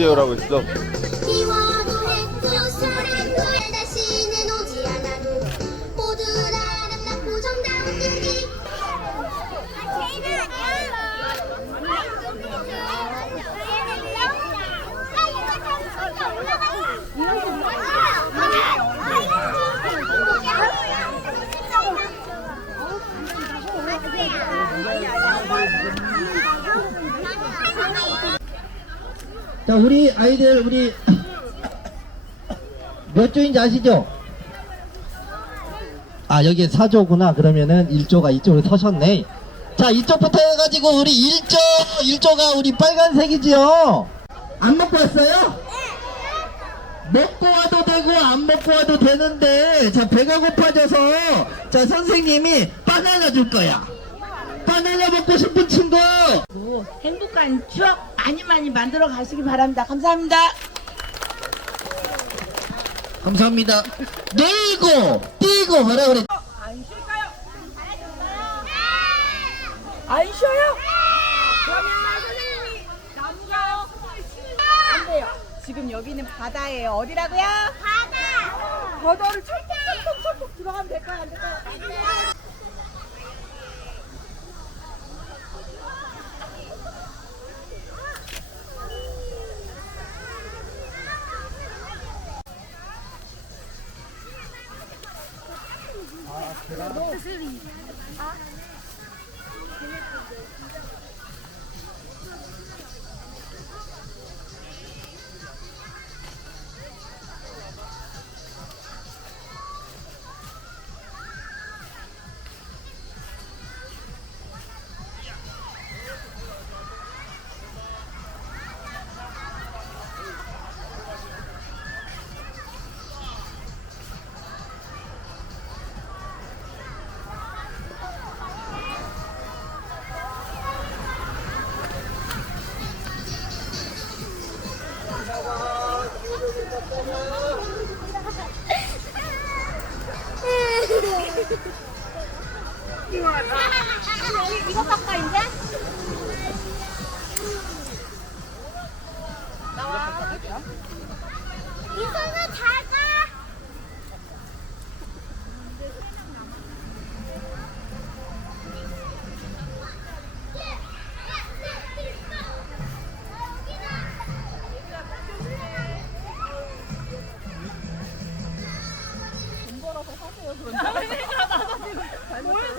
오시오라고 했어. 다시는 오지 않아도 모두가 아름답고 정다운 그기 자, 우리 아이들, 우리 몇 조인지 아시죠? 아, 여기 4조구나. 그러면은 1조가 이쪽으로 서셨네. 자, 이쪽부터 해가지고 우리 1조가 우리 빨간색이지요? 안 먹고 왔어요? 먹고 와도 되고 안 먹고 와도 되는데, 자, 배가 고파져서, 자, 선생님이 바나나 줄 거야. 바나나 먹고 싶은 친구! 행복한 추억 많이 만들어 가시기 바랍니다. 감사합니다. 감사합니다. 놀고, 뛰고, 뭐라 그래? 안 쉴까요? 안 쉬어요? 그러면 선생님이 남가요? 안 돼요. 지금 여기는 바다예요. 어디라고요? 바다. 바다를 척척척척 들어가면 될까요? 안 될까요? 이거 깎아 이제? 나와. 이선우 잘 가. 돈 벌어서 사세요 그런데. 뭘